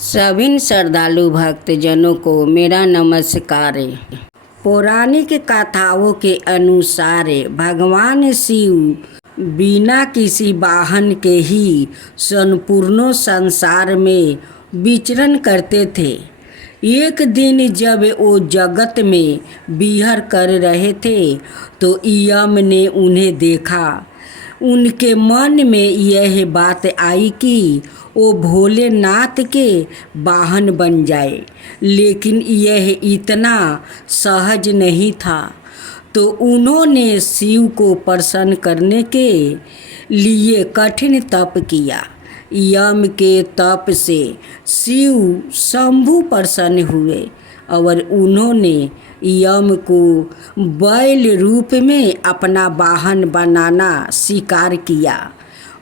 सभी श्रद्धालु भक्तजनों को मेरा नमस्कार। पौराणिक कथाओं के अनुसार भगवान शिव बिना किसी वाहन के ही संपूर्ण संसार में विचरण करते थे। एक दिन जब वो जगत में विहर कर रहे थे तो यम ने उन्हें देखा। उनके मन में यह बात आई कि वो भोलेनाथ के वाहन बन जाए, लेकिन यह इतना सहज नहीं था। तो उन्होंने शिव को प्रसन्न करने के लिए कठिन तप किया। यम के तप से शिव शंभु प्रसन्न हुए और उन्होंने यम को बैल रूप में अपना वाहन बनाना स्वीकार किया।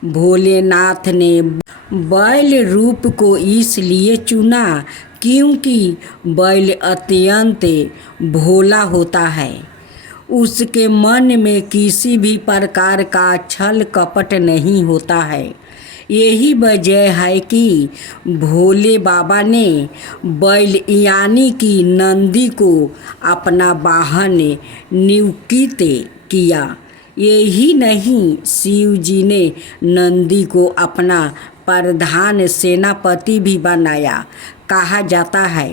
भोलेनाथ ने बैल रूप को इसलिए चुना क्योंकि बैल अत्यंत भोला होता है। उसके मन में किसी भी प्रकार का छल कपट नहीं होता है। यही वजह है कि भोले बाबा ने बैल यानी कि नंदी को अपना वाहन नियुक्त किया। यही नहीं, शिव जी ने नंदी को अपना प्रधान सेनापति भी बनाया। कहा जाता है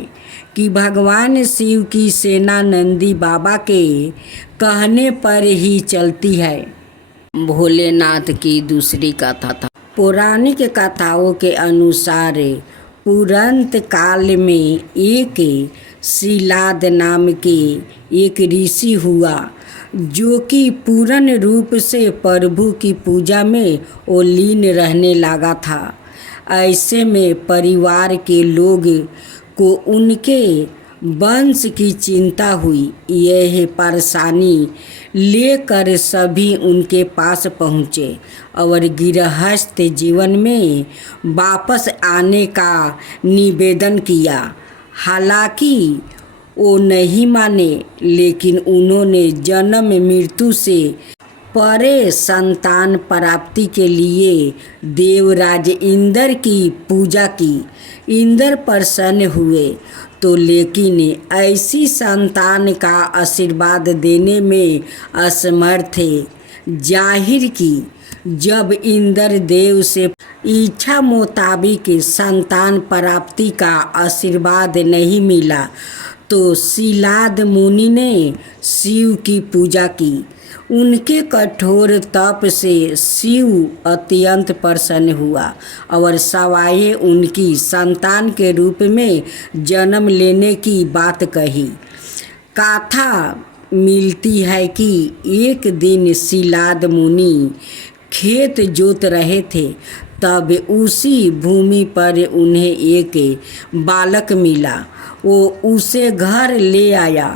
कि भगवान शिव की सेना नंदी बाबा के कहने पर ही चलती है। भोलेनाथ की दूसरी कथा था। पौराणिक कथाओं के अनुसार पुरंत काल में एक शिलाद नाम के एक ऋषि हुआ जो कि पूर्ण रूप से प्रभु की पूजा में लीन रहने लगा था। ऐसे में परिवार के लोग को उनके वंश की चिंता हुई। यह परेशानी लेकर सभी उनके पास पहुँचे और गृहस्थ जीवन में वापस आने का निवेदन किया। हालांकि वो नहीं माने, लेकिन उन्होंने जन्म मृत्यु से परे संतान प्राप्ति के लिए देवराज इंद्र की पूजा की। इंद्र प्रसन्न हुए तो लेकिन ऐसी संतान का आशीर्वाद देने में असमर्थ थे। जाहिर की जब इंद्र देव से इच्छा मुताबिक संतान प्राप्ति का आशीर्वाद नहीं मिला तो शिलाद मुनि ने शिव की पूजा की। उनके कठोर तप से शिव अत्यंत प्रसन्न हुआ और सवाए उनकी संतान के रूप में जन्म लेने की बात कही। कथा मिलती है कि एक दिन शिलाद मुनि खेत जोत रहे थे, तब उसी भूमि पर उन्हें एक बालक मिला। वो उसे घर ले आया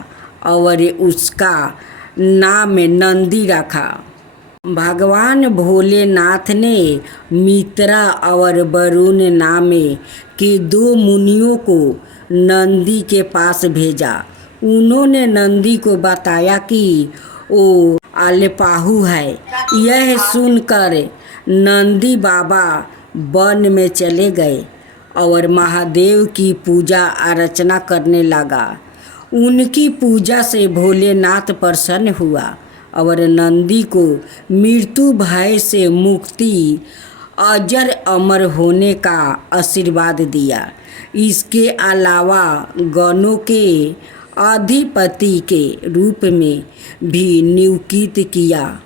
और उसका नाम नंदी रखा। भगवान भोलेनाथ ने मित्रा और वरुण नाम के दो मुनियों को नंदी के पास भेजा। उन्होंने नंदी को बताया कि वो अल्पाहु है। यह सुनकर नंदी बाबा वन में चले गए और महादेव की पूजा अर्चना करने लगा। उनकी पूजा से भोलेनाथ प्रसन्न हुआ और नंदी को मृत्यु भय से मुक्ति, अजर अमर होने का आशीर्वाद दिया। इसके अलावा गणों के अधिपति के रूप में भी नियुक्त किया।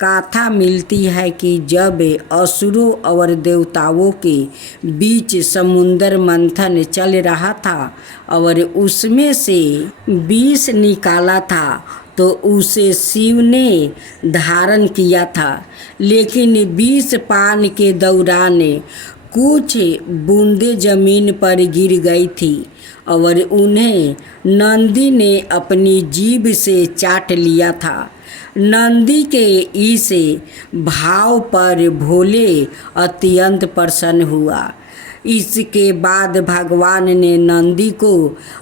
कथा मिलती है कि जब असुरों और देवताओं के बीच समुद्र मंथन चल रहा था और उसमें से विष निकाला था तो उसे शिव ने धारण किया था, लेकिन विष पान के दौरान कुछ बूंदें जमीन पर गिर गई थी और उन्हें नंदी ने अपनी जीभ से चाट लिया था। नंदी के इस भाव पर भोले अत्यंत प्रसन्न हुआ। इसके बाद भगवान ने नंदी को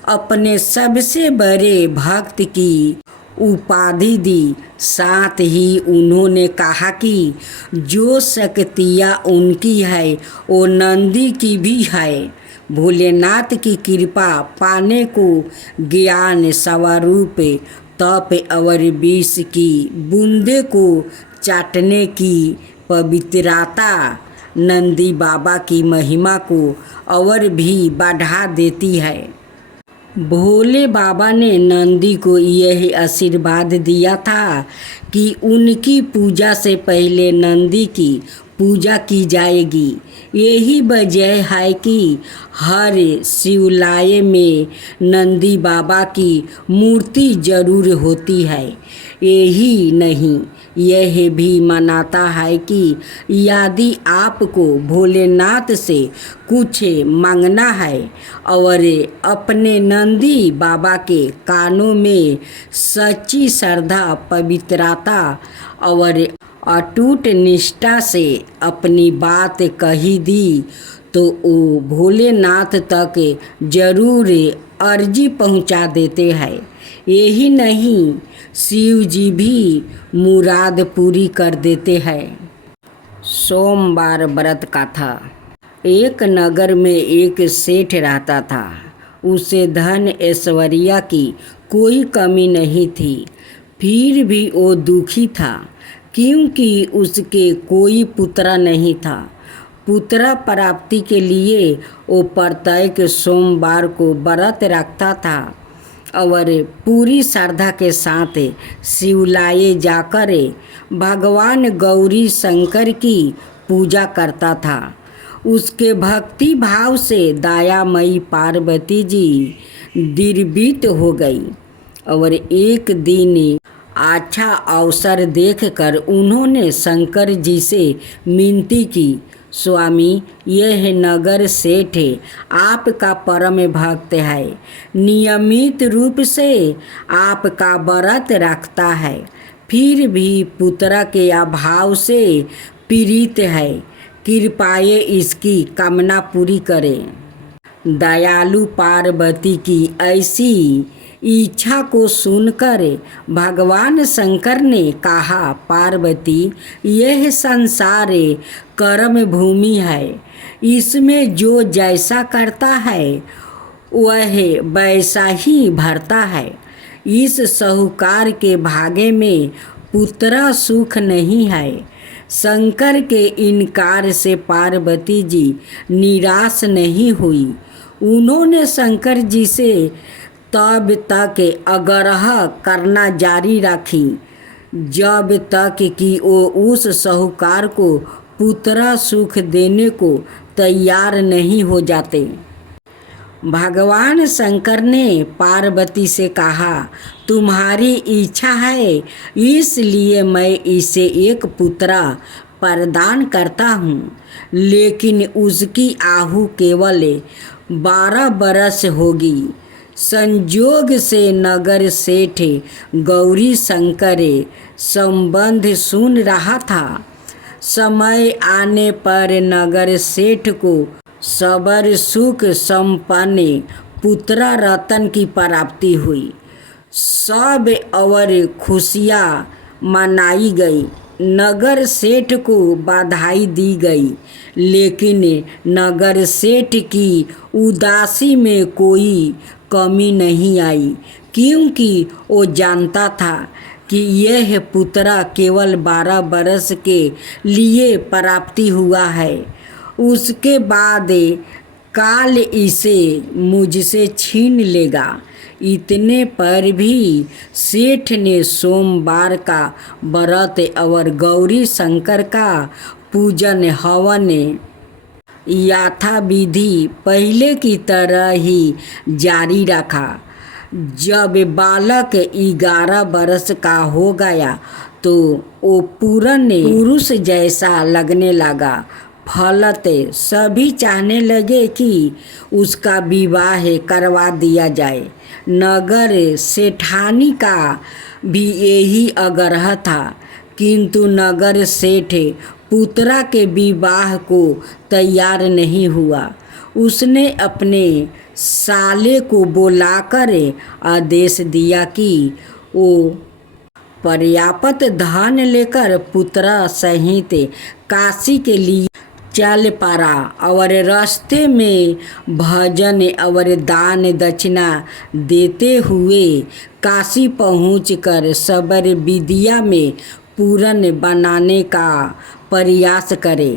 अपने सबसे बड़े भक्त की उपाधि दी। साथ ही उन्होंने कहा कि जो शक्तियाँ उनकी है वो नंदी की भी है। भोलेनाथ की कृपा पाने को ज्ञान स्वरूप तप और विष की बूंदे को चाटने की पवित्रता नंदी बाबा की महिमा को और भी बढ़ा देती है। भोले बाबा ने नंदी को यह आशीर्वाद दिया था कि उनकी पूजा से पहले नंदी की पूजा की जाएगी। यही वजह है कि हर शिवालय में नंदी बाबा की मूर्ति जरूर होती है। यही नहीं, यह भी मानता है कि यदि आपको भोलेनाथ से कुछ मांगना है और अपने नंदी बाबा के कानों में सच्ची श्रद्धा, पवित्रता और अटूट निष्ठा से अपनी बात कही दी तो वो भोलेनाथ तक जरूर अर्जी पहुंचा देते हैं। यही नहीं, शिव जी भी मुराद पूरी कर देते हैं। सोमवार व्रत कथा। एक नगर में एक सेठ रहता था। उसे धन ऐश्वर्या की कोई कमी नहीं थी। फिर भी वो दुखी था क्योंकि उसके कोई पुत्र नहीं था। पुत्र प्राप्ति के लिए वो प्रत्येक सोमवार को व्रत रखता था और पूरी श्रद्धा के साथ शिवालय जाकर भगवान गौरी शंकर की पूजा करता था। उसके भक्ति भाव से दयामयी पार्वती जी दिव्यित हो गई और एक दिन अच्छा अवसर देखकर उन्होंने शंकर जी से विनती की, स्वामी, यह नगर सेठ आपका परम भक्त है, नियमित रूप से आपका व्रत रखता है, फिर भी पुत्र के अभाव से पीड़ित है। कृपया इसकी कामना पूरी करें। दयालु पार्वती की ऐसी इच्छा को सुनकर भगवान शंकर ने कहा, पार्वती, यह संसार कर्म भूमि है। इसमें जो जैसा करता है वह वैसा ही भरता है। इस साहूकार के भाग्य में पुत्र सुख नहीं है। शंकर के इनकार से पार्वती जी निराश नहीं हुई। उन्होंने शंकर जी से तब तक आग्रह करना जारी रखी जब तक कि वो उस साहूकार को पुत्र सुख देने को तैयार नहीं हो जाते। भगवान शंकर ने पार्वती से कहा, तुम्हारी इच्छा है इसलिए मैं इसे एक पुत्र प्रदान करता हूँ, लेकिन उसकी आयु केवल 12 बरस होगी। संयोग से नगर सेठ गौरी शंकर संबंध सुन रहा था। समय आने पर नगर सेठ को सबर सुख संपन्न पुत्र रतन की प्राप्ति हुई। सब और खुशियाँ मनाई गई। नगर सेठ को बधाई दी गई, लेकिन नगर सेठ की उदासी में कोई कमी नहीं आई, क्योंकि वो जानता था कि यह पुत्र केवल 12 बरस के लिए प्राप्ति हुआ है। उसके बाद काल इसे मुझसे छीन लेगा। इतने पर भी सेठ ने सोमवार का व्रत और गौरी शंकर का पूजन हवन यथाविधि पहले की तरह ही जारी रखा। जब बालक 11 बरस का हो गया तो वो पूर्ण पुरुष जैसा लगने लगा। फलत सभी चाहने लगे कि उसका विवाह करवा दिया जाए। नगर सेठानी का भी यही आग्रह था, किंतु नगर सेठ पुत्रा के विवाह को तैयार नहीं हुआ। उसने अपने साले को बुलाकर आदेश दिया कि वो पर्याप्त धन लेकर पुत्र सहित काशी के लिए चल पड़ा और रास्ते में भजन और दान दक्षिणा देते हुए काशी पहुंचकर सबर विद्या में पूर्ण बनाने का प्रयास करे।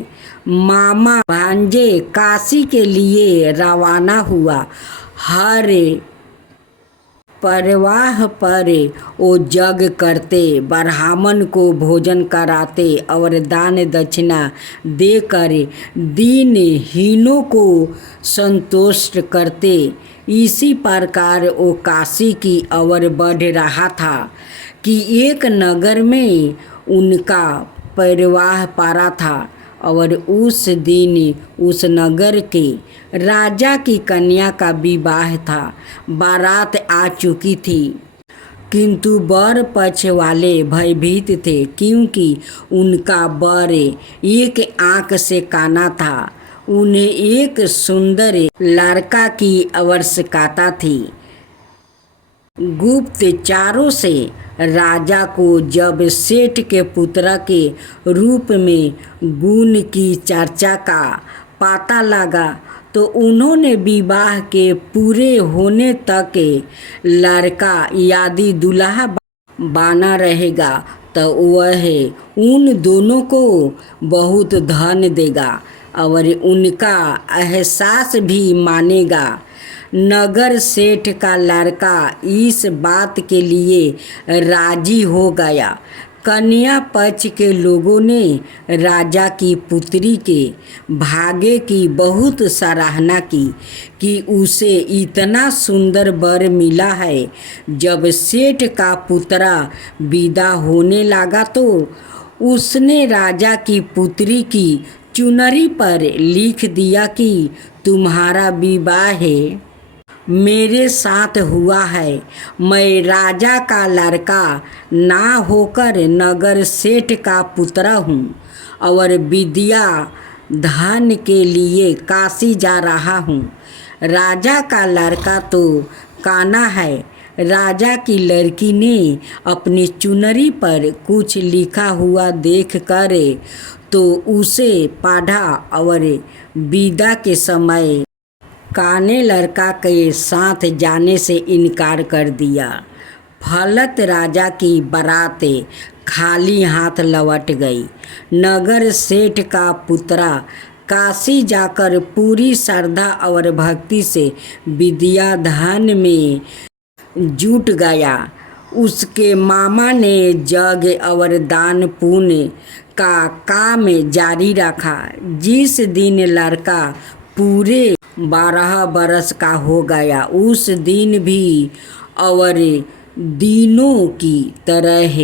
मामा भांजे काशी के लिए रवाना हुआ। हर परवाह पर वो जग करते, ब्राह्मण को भोजन कराते और दान दक्षिणा देकर दीनहीनों को संतुष्ट करते। इसी प्रकार वो काशी की ओर बढ़ रहा था कि एक नगर में उनका परवाह पड़ा था और उस दिन उस नगर के राजा की कन्या का विवाह था। बारात आ चुकी थी, किंतु वर पक्ष वाले भयभीत थे क्योंकि उनका वर एक आंख से काना था। उन्हें एक सुंदर लड़का की आवश्यकता थी। गुप्तचारों से राजा को जब सेठ के पुत्र के रूप में गुण की चर्चा का पता लगा तो उन्होंने विवाह के पूरे होने तक लड़का यदि दूल्हा बना रहेगा तो वह उन दोनों को बहुत धन देगा और उनका एहसास भी मानेगा। नगर सेठ का लड़का इस बात के लिए राजी हो गया। कन्या पक्ष के लोगों ने राजा की पुत्री के भाग्य की बहुत सराहना की कि उसे इतना सुंदर वर मिला है। जब सेठ का पुत्र विदा होने लगा तो उसने राजा की पुत्री की चुनरी पर लिख दिया कि तुम्हारा विवाह मेरे साथ हुआ है। मैं राजा का लड़का ना होकर नगर सेठ का पुत्र हूँ और विद्या धन के लिए काशी जा रहा हूँ। राजा का लड़का तो काना है। राजा की लड़की ने अपनी चुनरी पर कुछ लिखा हुआ देखकर तो उसे पढ़ा और विदा के समय काने लड़का के साथ जाने से इनकार कर दिया। फलत राजा की बारात खाली हाथ लौट गई। नगर सेठ का पुत्र काशी जाकर पूरी श्रद्धा और भक्ति से विद्या धन में जुट गया। उसके मामा ने जग और दान पुण्य का काम जारी रखा। जिस दिन लड़का पूरे 12 बरस का हो गया उस दिन भी और दिनों की तरह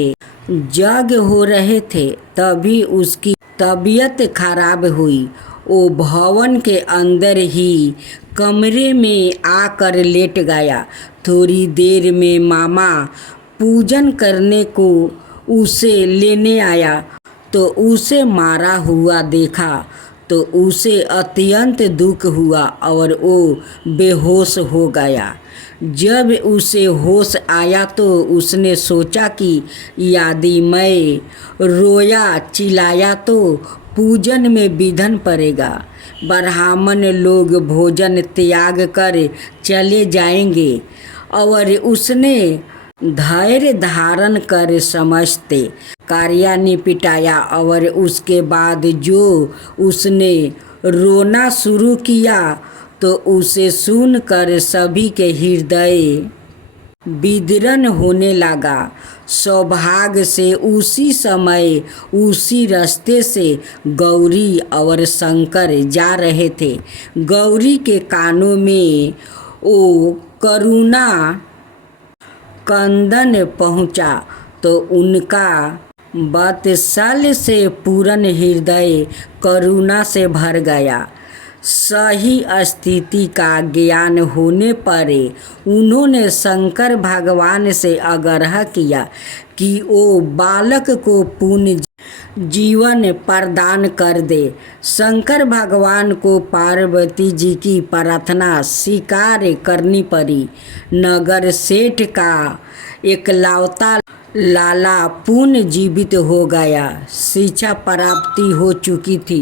जग हो रहे थे, तभी उसकी तबीयत खराब हुई। वो भवन के अंदर ही कमरे में आकर लेट गया। थोड़ी देर में मामा पूजन करने को उसे लेने आया तो उसे मारा हुआ देखा तो उसे अत्यंत दुख हुआ और वो बेहोश हो गया। जब उसे होश आया तो उसने सोचा कि यदि मैं रोया चिल्लाया तो पूजन में विघ्न पड़ेगा। ब्राह्मण लोग भोजन त्याग कर चले जाएंगे और उसने धैर्य धारण कर समस्त कार्य निपटाया और उसके बाद जो उसने रोना शुरू किया तो उसे सुनकर सभी के हृदय विदीर्ण होने लगा। सौभाग्य से उसी समय उसी रास्ते से गौरी और शंकर जा रहे थे। गौरी के कानों में वो करुणा कंदन पहुंचा तो उनका वात्सल्य से पूर्ण हृदय करुणा से भर गया। सही स्थिति का ज्ञान होने पर उन्होंने शंकर भगवान से आग्रह किया कि वो बालक को पुण्य जीवन प्रदान कर दे। शंकर भगवान को पार्वती जी की प्रार्थना स्वीकार करनी पड़ी। नगर सेठ का एकलौता लाला पुनः जीवित हो गया, शिक्षा प्राप्ति हो चुकी थी।